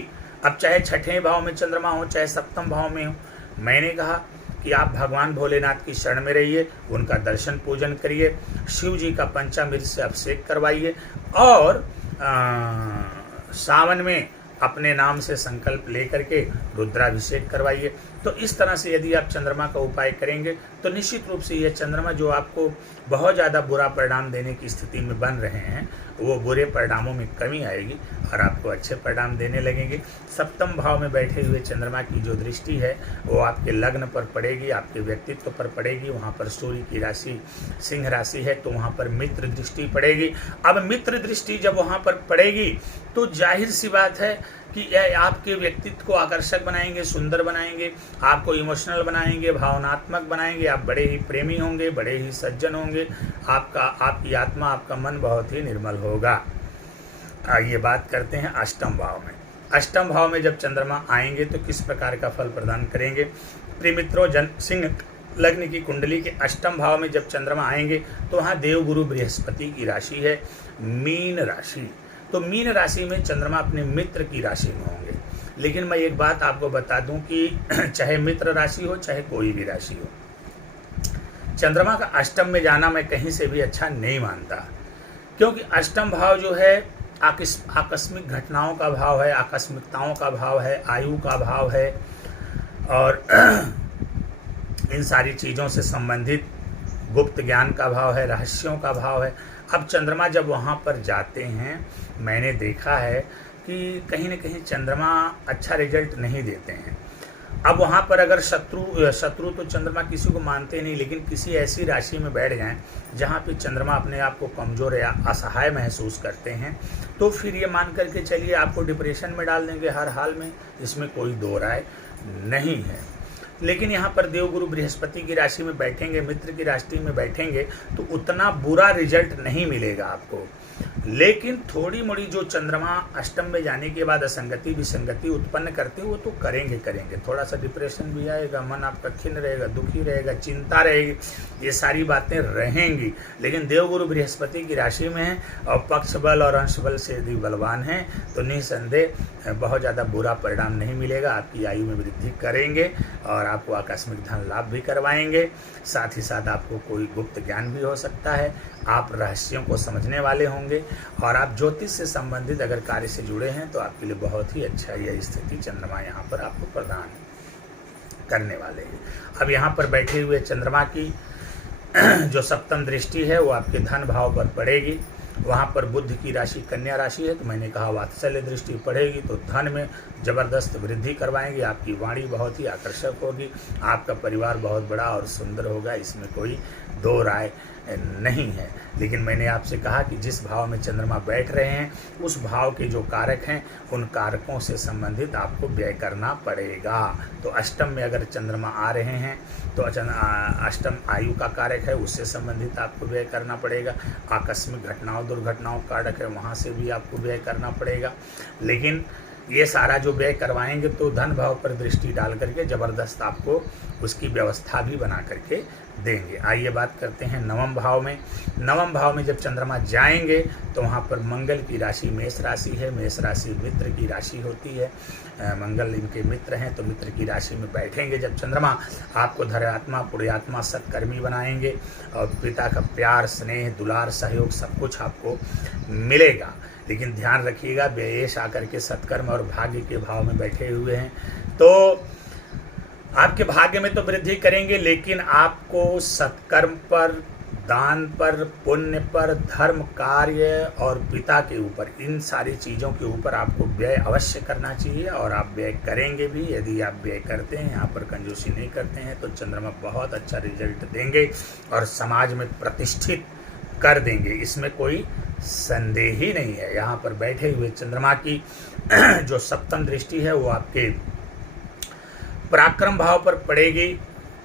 अब चाहे छठे भाव में चंद्रमा हो चाहे सप्तम भाव में हो, मैंने कहा कि आप भगवान भोलेनाथ की शरण में रहिए, उनका दर्शन पूजन करिए, शिव जी का पंचामृत से अभिषेक करवाइए और सावन में अपने नाम से संकल्प लेकर के रुद्राभिषेक करवाइए। तो इस तरह से यदि आप चंद्रमा का उपाय करेंगे तो निश्चित रूप से यह चंद्रमा जो आपको बहुत ज़्यादा बुरा परिणाम देने की स्थिति में बन रहे हैं, वो बुरे परिणामों में कमी आएगी और आपको अच्छे परिणाम देने लगेंगे। सप्तम भाव में बैठे हुए चंद्रमा की जो दृष्टि है वो आपके लग्न पर पड़ेगी, आपके व्यक्तित्व पर पड़ेगी। वहाँ पर सूर्य की राशि सिंह राशि है तो वहाँ पर मित्र दृष्टि पड़ेगी। अब मित्र दृष्टि जब वहाँ पर पड़ेगी तो जाहिर सी बात है कि यह आपके व्यक्तित्व को आकर्षक बनाएंगे, सुंदर बनाएंगे, आपको इमोशनल बनाएंगे, भावनात्मक बनाएंगे। आप बड़े ही प्रेमी होंगे, बड़े ही सज्जन होंगे, आपकी आत्मा, आपका मन बहुत ही निर्मल होगा। आइए बात करते हैं अष्टम भाव में। अष्टम भाव में जब चंद्रमा आएंगे तो किस प्रकार का फल प्रदान करेंगे। प्रिय मित्रों, सिंह लग्न की कुंडली के अष्टम भाव में जब चंद्रमा आएंगे तो वहाँ देवगुरु बृहस्पति की राशि है मीन राशि। तो मीन राशि में चंद्रमा अपने मित्र की राशि में होंगे। लेकिन मैं एक बात आपको बता दूं कि चाहे मित्र राशि हो चाहे कोई भी राशि हो, चंद्रमा का अष्टम में जाना मैं कहीं से भी अच्छा नहीं मानता, क्योंकि अष्टम भाव जो है आकस्मिक घटनाओं का भाव है, आकस्मिकताओं का भाव है, आयु का भाव है और इन सारी चीज़ों से संबंधित गुप्त ज्ञान का भाव है, रहस्यों का भाव है। अब चंद्रमा जब वहाँ पर जाते हैं, मैंने देखा है कि कहीं न कहीं चंद्रमा अच्छा रिजल्ट नहीं देते हैं। अब वहाँ पर अगर शत्रु तो चंद्रमा किसी को मानते नहीं, लेकिन किसी ऐसी राशि में बैठ जाएं जहाँ पे चंद्रमा अपने आप को कमज़ोर या असहाय महसूस करते हैं, तो फिर ये मान करके चलिए आपको डिप्रेशन में डाल देंगे हर हाल में, इसमें कोई दो राय नहीं है। लेकिन यहाँ पर देवगुरु बृहस्पति की राशि में बैठेंगे, मित्र की राशि में बैठेंगे तो उतना बुरा रिजल्ट नहीं मिलेगा आपको। लेकिन थोड़ी मोड़ी जो चंद्रमा अष्टम में जाने के बाद असंगति विसंगति उत्पन्न करते वो तो करेंगे। थोड़ा सा डिप्रेशन भी आएगा, मन आपका खिन्न रहेगा, दुखी रहेगा, चिंता रहेगी, ये सारी बातें रहेंगी। लेकिन देवगुरु बृहस्पति की राशि में है और पक्ष बल और अंश बल से यदि बलवान है तो निसंदेह बहुत ज़्यादा बुरा परिणाम नहीं मिलेगा। आपकी आयु में वृद्धि करेंगे और आपको आकस्मिक धन लाभ भी करवाएंगे। साथ ही साथ आपको कोई गुप्त ज्ञान भी हो सकता है, आप रहस्यों को समझने वाले होंगे और आप ज्योतिष से संबंधित अगर कार्य से जुड़े हैं तो आपके लिए बहुत ही अच्छा यह स्थिति चंद्रमा यहाँ पर आपको प्रदान करने वाले हैं। अब यहाँ पर बैठे हुए चंद्रमा की जो सप्तम दृष्टि है वो आपके धन भाव पर पड़ेगी। वहाँ पर बुध की राशि कन्या राशि है तो मैंने कहा वात्सल्य दृष्टि पड़ेगी तो धन में ज़बरदस्त वृद्धि करवाएंगे। आपकी वाणी बहुत ही आकर्षक होगी, आपका परिवार बहुत बड़ा और सुंदर होगा, इसमें कोई दो राय नहीं है। लेकिन मैंने आपसे कहा कि जिस भाव में चंद्रमा बैठ रहे हैं उस भाव के जो कारक हैं उन कारकों से संबंधित आपको व्यय करना पड़ेगा। तो अष्टम में अगर चंद्रमा आ रहे हैं तो अष्टम आयु का कारक है, उससे संबंधित आपको व्यय करना पड़ेगा। आकस्मिक घटनाओं दुर्घटनाओं का कारक है, वहाँ से भी आपको व्यय करना पड़ेगा। लेकिन ये सारा जो व्यय करवाएंगे तो धन भाव पर दृष्टि डाल करके ज़बरदस्त आपको उसकी व्यवस्था भी बना करके देंगे। आइए बात करते हैं नवम भाव में। नवम भाव में जब चंद्रमा जाएंगे तो वहाँ पर मंगल की राशि मेष राशि है। मेष राशि मित्र की राशि होती है, मंगल इनके मित्र हैं तो मित्र की राशि में बैठेंगे जब चंद्रमा, आपको धर्मात्मा पुण्यात्मा सत्कर्मी बनाएंगे और पिता का प्यार स्नेह दुलार सहयोग सब कुछ आपको मिलेगा। लेकिन ध्यान रखिएगा व्ययेश आकर के सत्कर्म और भाग्य के भाव में बैठे हुए हैं तो आपके भाग्य में तो वृद्धि करेंगे, लेकिन आपको सत्कर्म पर, दान पर, पुण्य पर, धर्म कार्य और पिता के ऊपर, इन सारी चीज़ों के ऊपर आपको व्यय अवश्य करना चाहिए और आप व्यय करेंगे भी। यदि आप व्यय करते हैं, यहाँ पर कंजूसी नहीं करते हैं तो चंद्रमा बहुत अच्छा रिजल्ट देंगे और समाज में प्रतिष्ठित कर देंगे, इसमें कोई संदेह ही नहीं है। यहाँ पर बैठे हुए चंद्रमा की जो सप्तम दृष्टि है वो आपके पराक्रम भाव पर पड़ेगी।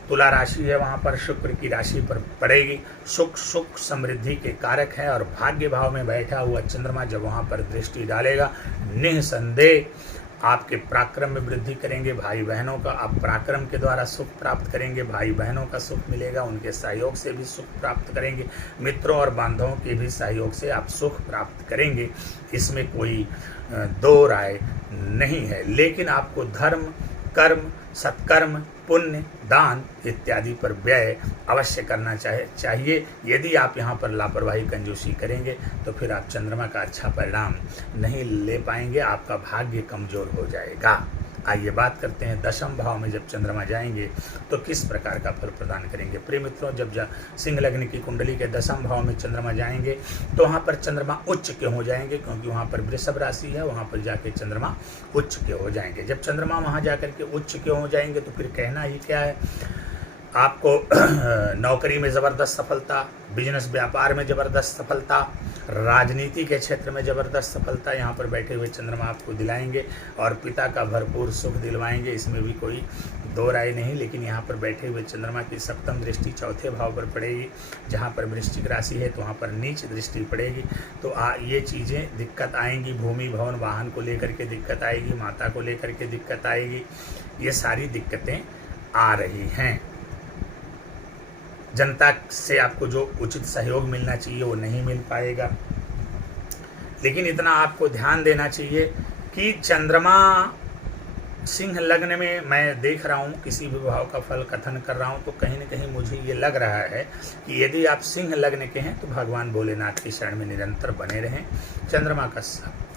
तुला राशि है, वहाँ पर शुक्र की राशि पर पड़ेगी। सुख समृद्धि के कारक है और भाग्य भाव में बैठा हुआ चंद्रमा जब वहाँ पर दृष्टि डालेगा निसंदेह आपके पराक्रम में वृद्धि करेंगे। भाई बहनों का आप पराक्रम के द्वारा सुख प्राप्त करेंगे, भाई बहनों का सुख मिलेगा, उनके सहयोग से भी सुख प्राप्त करेंगे, मित्रों और बांधवों के भी सहयोग से आप सुख प्राप्त करेंगे, इसमें कोई दो राय नहीं है। लेकिन आपको धर्म कर्म, सत्कर्म, पुण्य, दान इत्यादि पर व्यय अवश्य करना चाहिए। यदि आप यहाँ पर लापरवाही कंजूसी करेंगे तो फिर आप चंद्रमा का अच्छा परिणाम नहीं ले पाएंगे, आपका भाग्य कमजोर हो जाएगा। आइए बात करते हैं दशम भाव में जब चंद्रमा जाएंगे तो किस प्रकार का फल प्रदान करेंगे। प्रिय मित्रों, जब सिंह लग्न की कुंडली के दशम भाव में चंद्रमा जाएंगे तो वहाँ पर चंद्रमा उच्च के हो जाएंगे, क्योंकि वहाँ पर वृषभ राशि है, वहाँ पर जाके चंद्रमा उच्च के हो जाएंगे। जब चंद्रमा वहाँ जाकर के उच्च के हो जाएंगे तो फिर कहना ही क्या है, आपको नौकरी में ज़बरदस्त सफलता, बिजनेस व्यापार में ज़बरदस्त सफलता, राजनीति के क्षेत्र में ज़बरदस्त सफलता यहाँ पर बैठे हुए चंद्रमा आपको दिलाएंगे और पिता का भरपूर सुख दिलवाएंगे, इसमें भी कोई दो राय नहीं। लेकिन यहाँ पर बैठे हुए चंद्रमा की सप्तम दृष्टि चौथे भाव पर पड़ेगी, जहाँ पर वृश्चिक राशि है तो वहाँ पर नीच दृष्टि पड़ेगी। तो ये चीज़ें दिक्कत आएंगी, भूमि भवन वाहन को लेकर के दिक्कत आएगी, माता को लेकर के दिक्कत आएगी, ये सारी दिक्कतें आ रही हैं। जनता से आपको जो उचित सहयोग मिलना चाहिए वो नहीं मिल पाएगा। लेकिन इतना आपको ध्यान देना चाहिए कि चंद्रमा सिंह लग्न में मैं देख रहा हूँ, किसी भी भाव का फल कथन कर रहा हूँ तो कहीं न कहीं मुझे ये लग रहा है कि यदि आप सिंह लग्न के हैं तो भगवान भोलेनाथ की शरण में निरंतर बने रहें, चंद्रमा का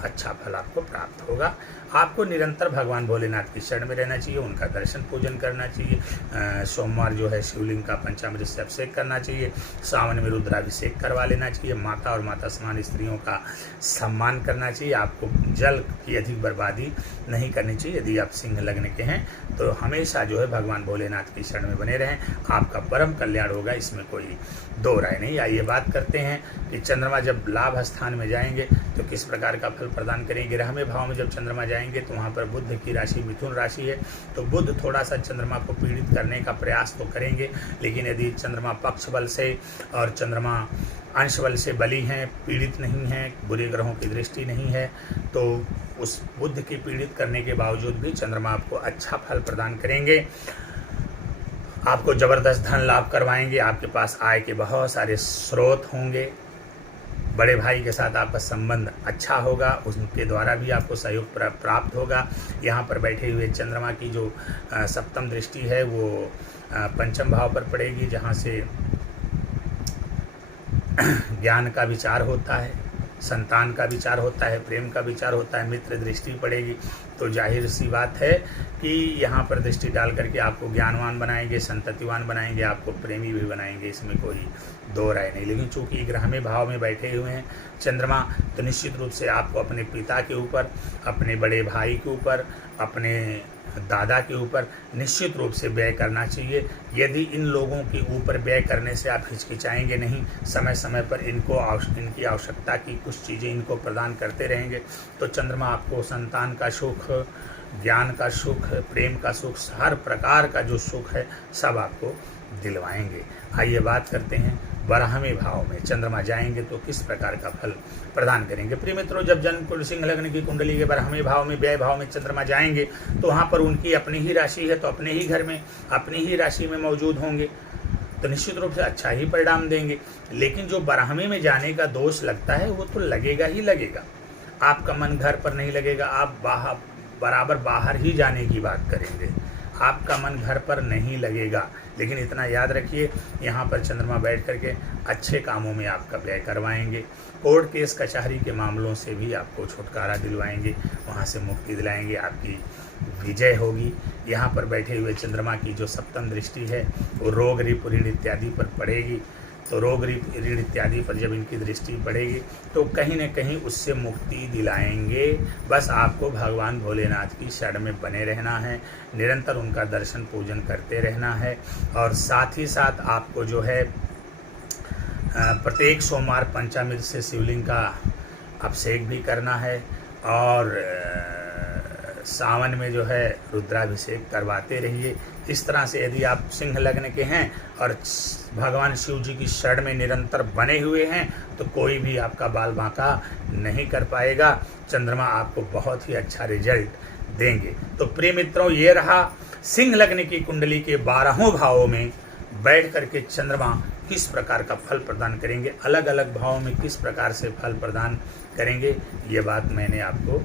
अच्छा फल आपको प्राप्त होगा। आपको निरंतर भगवान भोलेनाथ की शरण में रहना चाहिए, उनका दर्शन पूजन करना चाहिए। सोमवार जो है शिवलिंग का पंचामृत से अभिषेक करना चाहिए, सावन में रुद्राभिषेक करवा लेना चाहिए, माता और माता समान स्त्रियों का सम्मान करना चाहिए। आपको जल की अधिक बर्बादी नहीं करनी चाहिए। यदि आप सिंह लग्न के हैं तो हमेशा जो है भगवान भोलेनाथ की शरण में बने रहें, आपका परम कल्याण होगा, इसमें कोई दो राय नहीं। आइए बात करते हैं कि चंद्रमा जब लाभ स्थान में जाएंगे तो किस प्रकार का फल प्रदान करेंगे। ग्रहमें भाव में जब चंद्रमा जाएंगे तो वहाँ पर बुध की राशि मिथुन राशि है, तो बुध थोड़ा सा चंद्रमा को पीड़ित करने का प्रयास तो करेंगे। लेकिन यदि चंद्रमा पक्ष बल से और चंद्रमा अंश बल से बली हैं, पीड़ित नहीं हैं, बुरे ग्रहों की दृष्टि नहीं है, तो उस बुध की पीड़ित करने के बावजूद भी चंद्रमा आपको अच्छा फल प्रदान करेंगे। आपको ज़बरदस्त धन लाभ करवाएंगे, आपके पास आय के बहुत सारे स्रोत होंगे, बड़े भाई के साथ आपका संबंध अच्छा होगा, उनके द्वारा भी आपको सहयोग प्राप्त होगा। यहाँ पर बैठे हुए चंद्रमा की जो सप्तम दृष्टि है वो पंचम भाव पर पड़ेगी, जहाँ से ज्ञान का विचार होता है, संतान का विचार होता है, प्रेम का विचार होता है, मित्र दृष्टि पड़ेगी। तो जाहिर सी बात है कि यहाँ पर दृष्टि डाल करके आपको ज्ञानवान बनाएंगे, संततिवान बनाएंगे, आपको प्रेमी भी बनाएंगे, इसमें कोई दो राय नहीं। लेकिन चूंकि ग्रहमें भाव में बैठे हुए हैं चंद्रमा, तो निश्चित रूप से आपको अपने पिता के ऊपर, अपने बड़े भाई के ऊपर, अपने दादा के ऊपर निश्चित रूप से व्यय करना चाहिए। यदि इन लोगों के ऊपर व्यय करने से आप हिचकिचाएंगे नहीं, समय समय पर इनकी आवश्यकता की कुछ चीज़ें इनको प्रदान करते रहेंगे, तो चंद्रमा आपको संतान का सुख, ज्ञान का सुख, प्रेम का सुख, हर प्रकार का जो सुख है सब आपको दिलवाएंगे। आइए बात करते हैं बारहवें भाव में चंद्रमा जाएंगे तो किस प्रकार का फल प्रदान करेंगे। प्रिय मित्रों, जब जन्म कुल सिंह लग्न की कुंडली के बारहवें भाव में व्यय भाव में चंद्रमा जाएंगे तो वहाँ पर उनकी अपनी ही राशि है, तो अपने ही घर में, अपनी ही राशि में मौजूद होंगे, तो निश्चित रूप से अच्छा ही परिणाम देंगे। लेकिन जो बारहवें में जाने का दोष लगता है वो तो लगेगा ही लगेगा। आपका मन घर पर नहीं लगेगा, आप बराबर बाहर ही जाने की बात करेंगे, आपका मन घर पर नहीं लगेगा। लेकिन इतना याद रखिए, यहाँ पर चंद्रमा बैठ करके अच्छे कामों में आपका व्यय करवाएंगे, कोर्ट केस कचहरी के मामलों से भी आपको छुटकारा दिलवाएंगे, वहाँ से मुक्ति दिलाएंगे, आपकी विजय होगी। यहाँ पर बैठे हुए चंद्रमा की जो सप्तम दृष्टि है वो रोग, रिप, ऋण इत्यादि पर पड़ेगी, तो रोग, ऋण इत्यादि पर जब इनकी दृष्टि पड़ेगी तो कहीं न कहीं उससे मुक्ति दिलाएंगे। बस आपको भगवान भोलेनाथ की शरण में बने रहना है, निरंतर उनका दर्शन पूजन करते रहना है, और साथ ही साथ आपको जो है प्रत्येक सोमवार पंचामृत से शिवलिंग का अभिषेक भी करना है, और सावन में जो है रुद्राभिषेक करवाते रहिए। इस तरह से यदि आप सिंह लग्न के हैं और भगवान शिव जी की शरण में निरंतर बने हुए हैं तो कोई भी आपका बाल बांका नहीं कर पाएगा। चंद्रमा आपको बहुत ही अच्छा रिजल्ट देंगे। तो प्रिय मित्रों, ये रहा सिंह लग्न की कुंडली के 12 भावों में बैठ करके चंद्रमा किस प्रकार का फल प्रदान करेंगे, अलग अलग भावों में किस प्रकार से फल प्रदान करेंगे, ये बात मैंने आपको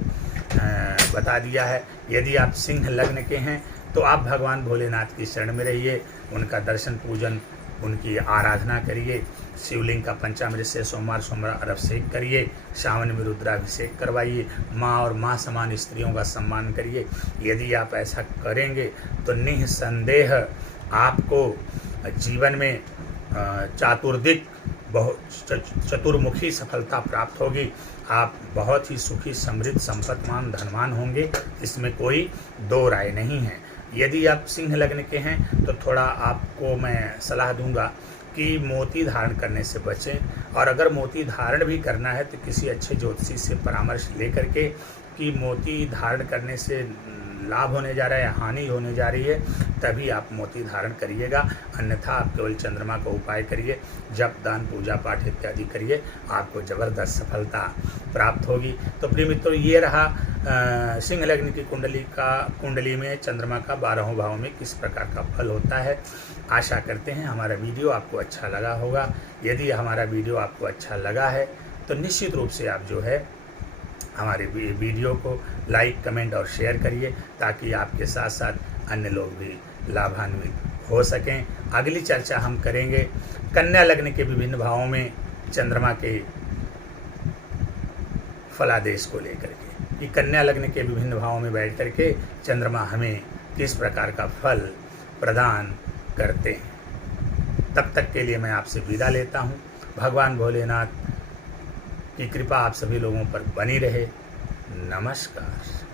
बता दिया है। यदि आप सिंह लग्न के हैं तो आप भगवान भोलेनाथ की शरण में रहिए, उनका दर्शन पूजन, उनकी आराधना करिए। शिवलिंग का पंचामृत से सोमवार सोमवार अभिषेक करिए, सावन में रुद्राभिषेक करवाइए, माँ और माँ समान स्त्रियों का सम्मान करिए। यदि आप ऐसा करेंगे तो निःसंदेह आपको जीवन में चातुर्दिक चतुर्मुखी सफलता प्राप्त होगी। आप बहुत ही सुखी, समृद्ध, संपत्तिमान, धनवान होंगे, इसमें कोई दो राय नहीं है। यदि आप सिंह लग्न के हैं तो थोड़ा आपको मैं सलाह दूंगा कि मोती धारण करने से बचें, और अगर मोती धारण भी करना है तो किसी अच्छे ज्योतिषी से परामर्श लेकर के कि मोती धारण करने से लाभ होने जा रहा है या हानि होने जा रही है, तभी आप मोती धारण करिएगा। अन्यथा आप केवल चंद्रमा का उपाय करिए, जप दान पूजा पाठ इत्यादि करिए, आपको ज़बरदस्त सफलता प्राप्त होगी। तो प्रिय मित्रों, ये रहा सिंह लग्न की कुंडली में चंद्रमा का 12वें भाव में किस प्रकार का फल होता है। आशा करते हैं हमारा वीडियो आपको अच्छा लगा होगा। यदि हमारा वीडियो आपको अच्छा लगा है तो निश्चित रूप से आप जो है हमारे वीडियो को लाइक, कमेंट और शेयर करिए, ताकि आपके साथ साथ अन्य लोग भी लाभान्वित हो सकें। अगली चर्चा हम करेंगे कन्या लग्न के विभिन्न भावों में चंद्रमा के फलादेश को लेकर के, कि कन्या लग्न के विभिन्न भावों में बैठ करके चंद्रमा हमें किस प्रकार का फल प्रदान करते हैं। तब तक के लिए मैं आपसे विदा लेता हूँ। भगवान भोलेनाथ की कृपा आप सभी लोगों पर बनी रहे। नमस्कार।